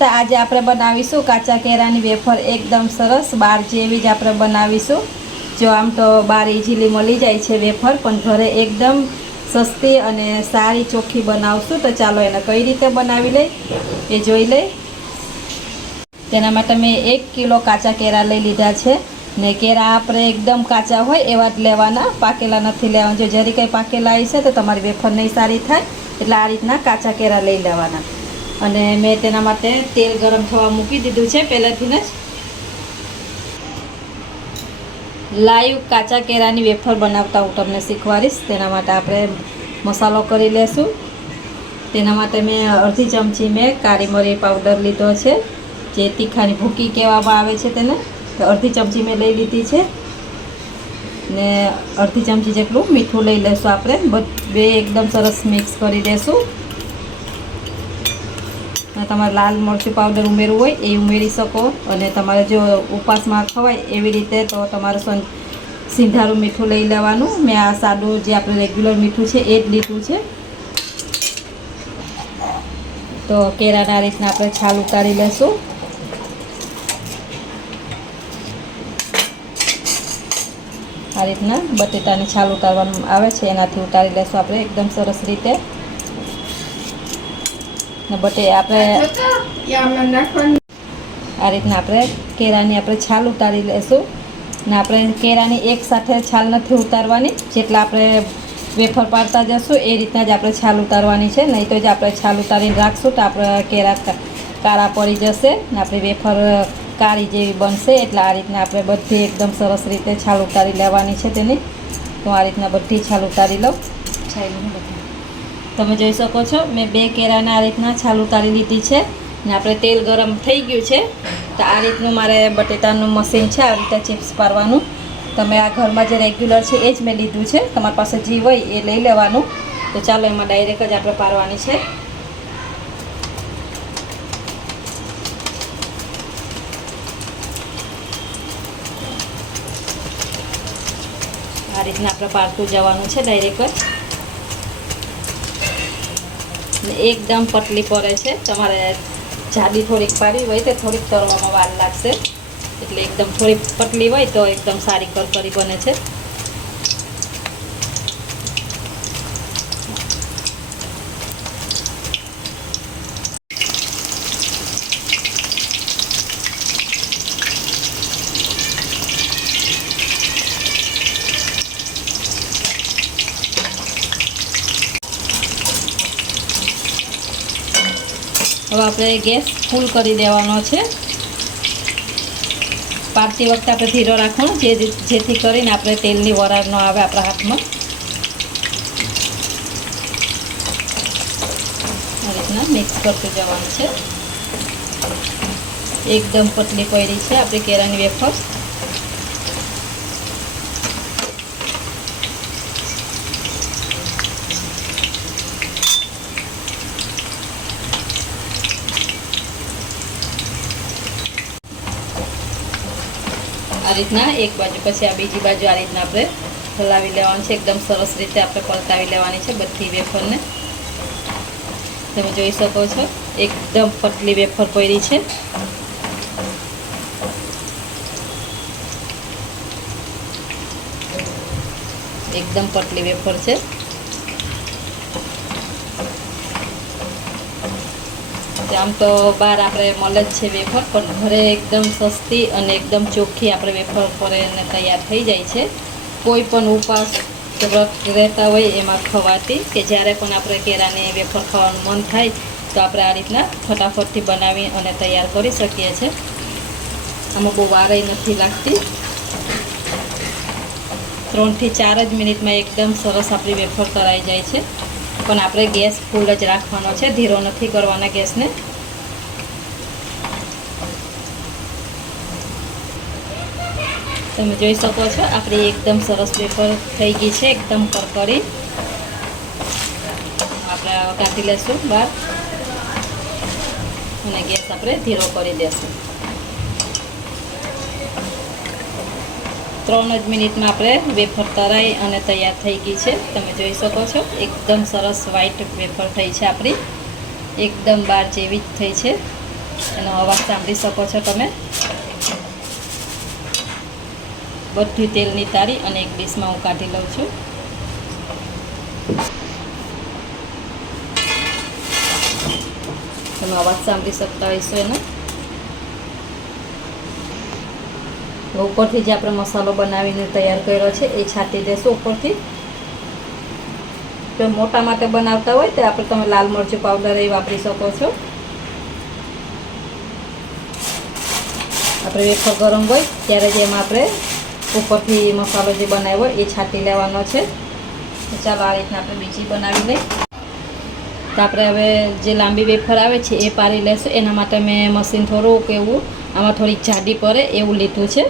તો આજે આપણે બનાવીશું કાચા કેળાની વેફર એકદમ સરસ બહાર જેવી જ આપણે બનાવીશું। જો આમ તો બહાર ઇઝીલી મળી જાય છે વેફર, પણ ઘરે એકદમ સસ્તી અને સારી ચોખ્ખી બનાવશું। તો ચાલો એને કઈ રીતે બનાવી લઈ એ જોઈ લઈ। તેના માટે મેં 1 કિલો કાચા કેળા લઈ લીધા છે ને કેળા આપણે એકદમ કાચા હોય એવા જ લેવાના, પાકેલા નથી લેવાના। જો જરી કંઈ પાકેલા હશે તો તમારી વેફર નહીં સારી થાય, એટલે આ રીતના કાચા કેળા લઈ લેવાના। અને મેં તેના માટે તેલ ગરમ થવા મૂકી દીધું છે પહેલાંથી જ। લાઈવ કાચા કેળાની વેફર બનાવતા હું તમને શીખવાડીશ। તેના માટે આપણે મસાલો કરી લેશું। તેના માટે મેં અડધી ચમચી મેં કાળી મરી પાવડર લીધો છે, જે તીખાની ભૂકી કહેવામાં આવે છે તેને, તો અડધી ચમચી મેં લઈ લીધી છે। ને અડધી ચમચી જેટલું મીઠું લઈ લેશું આપણે, બે એકદમ સરસ મિક્સ કરી દેશું। તમારે લાલ મરચું પાવડર ઉમેરવું હોય એ ઉમેરી શકો, અને તમારે જો ઉપવાસમાં ખવાય એવી રીતે તો તમારે સિંધારું મીઠું લઈ લેવાનું। મેં આ સાદું જે આપણે રેગ્યુલર મીઠું છે એ જ લીધું છે। તો કેળાના આ રીતના આપણે છાલ ઉતારી લેશું। આ રીતના બટેટાની છાલ ઉતારવાનું આવે છે એનાથી ઉતારી લેશું આપણે એકદમ સરસ રીતે। ને આપણે આ રીતના આપણે કેળાની આપણે છાલ ઉતારી લેશું। ને આપણે કેળાની એક સાથે છાલ નથી ઉતારવાની, જેટલા આપણે વેફર પાડતા જશું એ રીતના જ આપણે છાલ ઉતારવાની છે, નહીં તો જ આપણે છાલ ઉતારીને રાખશું તો આપણે કેળા કાળા પડી જશે ને આપણી વેફર કાળી જેવી બનશે। એટલે આ રીતના આપણે બધી એકદમ સરસ રીતે છાલ ઉતારી લેવાની છે તેની। તો આ રીતના બધી છાલ ઉતારી લઉં। તમે જોઈ શકો છો મેં 2 કેળાના આ રીતના છાલ ઉતારી લીધી છે ને આપણે તેલ ગરમ થઈ ગયું છે। તો આ રીતનું મારે બટેટાનું મશીન છે આ રીતે ચિપ્સ પાડવાનું। તમે આ ઘરમાં જે રેગ્યુલર છે એ જ મેં લીધું છે, તમારી પાસે જે હોય એ લઈ લેવાનું। તો ચાલો એમાં ડાયરેક્ટ જ આપણે પાડવાની છે। આ રીતના આપણે પાડતું જવાનું છે ડાયરેક્ટ જ। એકદમ પતલી પડે છે, તમારે જાડી થોડીક પાડી હોય તો થોડીક તળવામાં વાર લાગશે, એટલે એકદમ થોડીક પતલી હોય તો એકદમ સારી કરકરી બને છે। હવે આપણે ગેસ ફૂલ કરી દેવાનો છે। પાડતી વખતે આપણે ધીરો રાખવાનો, જેથી કરીને આપણે તેલની વરાળ ન આવે આપણા હાથમાં। આ રીતના મિક્સ કરતું જવાનું છે। એકદમ પતલી પડી છે આપણી કેળાની વેફર। આ રીતના એક બાજુ પછી આ બીજી બાજુ આ રીતના આપણે હલાવી લેવાનું છે, એકદમ સરસ રીતે આપણે પલટાવી લેવાની છે બધી વેફરને। તમે જોઈ શકો છો એકદમ પતલી વેફર પડી છે। એકદમ પતલી વેફર છે। આમ તો બહાર આપણે મળે જ છે વેફર, પણ ઘરે એકદમ સસ્તી અને એકદમ ચોખ્ખી આપણે વેફર કરીને તૈયાર થઈ જાય છે। કોઈ પણ ઉપવાસ વ્રત રહેતા હોય એમાં ખવાતી, કે જ્યારે પણ આપણે કેળાની વેફર ખાવાનું મન થાય તો આપણે આ રીતના ફટાફટથી બનાવી અને તૈયાર કરી શકીએ છીએ। આમાં બહુ વાર નથી લાગતી, 3 થી 4 જ મિનિટમાં એકદમ સરસ આપણી વેફર તળાઈ જાય છે। પણ આપણે ગેસ ફૂલ જ રાખવાનો છે, ધીરો નથી કરવાના ગેસને। તમે જોઈ શકો છો આપણી એકદમ સરસ વેફર થઈ ગઈ છે, એકદમ કરકરી। આપણે કાઢી લેશું બહાર અને ગેસ આપણે ધીરો કરી દેશું। 3 જ મિનિટમાં આપણે વેફર તળાઈ અને તૈયાર થઈ ગઈ છે। તમે જોઈ શકો છો એકદમ સરસ વ્હાઈટ વેફર થઈ છે આપણી, એકદમ બહાર જેવી જ થઈ છે। એનો અવાજ સાંભળી શકો છો તમે. બધું તેલ નિતારી અને એક ડીશમાં હું કાઢી લઉં છું. તમે અવાજ સાંભળી શકતા હોઈશો એનો. ઉપરથી જે આપણે મસાલો બનાવીને તૈયાર કર્યો છે એ છાંટી દેશું ઉપરથી. જો મોટા માટે બનાવતા હોય તો આપણે તમે લાલ મરચું પાવડર એ વાપરી શકો છો. આપણે વેફર ગરમ હોય ત્યારે જ એમાં આપણે ઉપરથી મસાલો જે બનાવ્યો હોય એ છાંટી લેવાનો છે. ચાલો આ રીતના આપણે બીજી બનાવી લઈએ. તો આપણે હવે જે લાંબી વેફર આવે છે એ પારી લેશું. એના માટે મેં મશીન થોડુંક એવું આમાં થોડીક જાડી પડે એવું લીધું છે.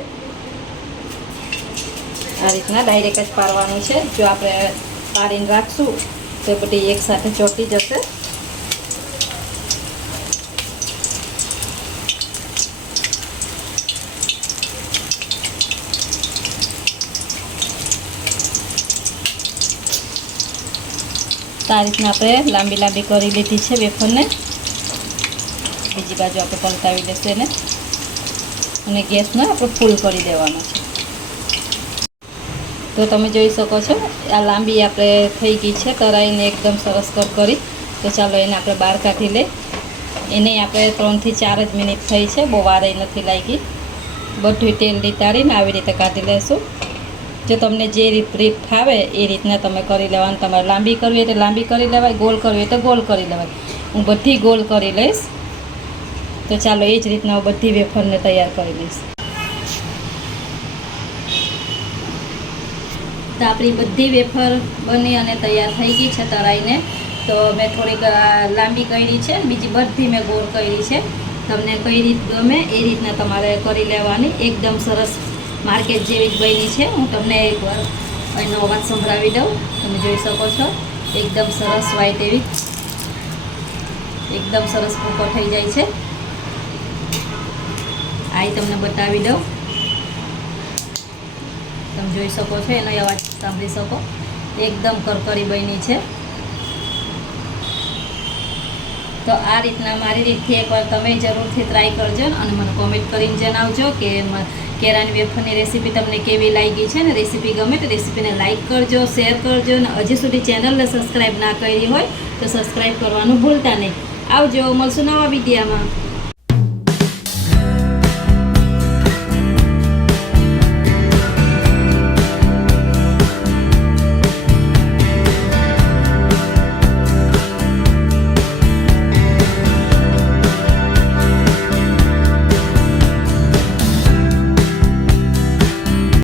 આ રીતના ડાયરેક્ટ જ પારવાનું છે. જો આપણે પારીને રાખશું તો બધી એકસાથે ચોંટી જશે. તો આ રીતના આપણે લાંબી લાંબી કરી લીધી છે વેફરને. બીજી બાજુ આપણે પલટાવી દઈશું એને અને ગેસને આપણે ફૂલ કરી દેવાનો છે. તો તમે જોઈ શકો છો આ લાંબી આપણે થઈ ગઈ છે તરાઈને એકદમ સરસ કરી. તો ચાલો એને આપણે બહાર કાઢી લઈએ. એને આપણે 3 થી 4 જ મિનિટ થઈ છે, બહુ વાર નથી લાગી. બધું તેલ નીતારીને આવી રીતે કાઢી લેશું. જો તમને જે રીત ફાવે એ રીતના તમે કરી લેવાનું. તમારે લાંબી કરવી હોય તો લાંબી કરી લેવાય, ગોળ કરવી હોય તો ગોળ કરી લેવાય. હું બધી ગોળ કરી લઈશ. તો ચાલો એ જ રીતના હું બધી વેફરને તૈયાર કરી લઈશ. તો આપણી બધી વેફર બની અને તૈયાર થઈ ગઈ છે તળાઈને. તો મેં થોડીક લાંબી કરી છે, બીજી બધી મેં ગોળ કરી છે. તમને કઈ રીત ગમે એ રીતના તમારે કરી લેવાની. એકદમ સરસ માર્કેટ જેવી જ બની છે. હું તમને એકવાર એનો અવાજ સંભળાવી દઉં. તમે જોઈ શકો છો એકદમ સરસ વ્હાઈટ એવી એકદમ સરસ ભૂકો થઈ જાય છે. આ તમને બતાવી દઉં. તમે જોઈ શકો છો એનો અવાજ સાંભળી શકો. એકદમ કરકરી બની છે. તો આ રીતના મારી રીતથી એકવાર તમે જરૂરથી ટ્રાય કરજો અને મને કોમેન્ટ કરીને જણાવજો કે કેળાની વેફરની રેસીપી તમને કેવી લાગી છે. ને રેસીપી ગમે તો રેસીપીને લાઇક કરજો, શેર કરજો. અને હજી સુધી ચેનલને સબસ્ક્રાઈબ ના કરી હોય તો સબસ્ક્રાઈબ કરવાનું ભૂલતા નહીં. આવજો, મળશું નવા વિડીયોમાં.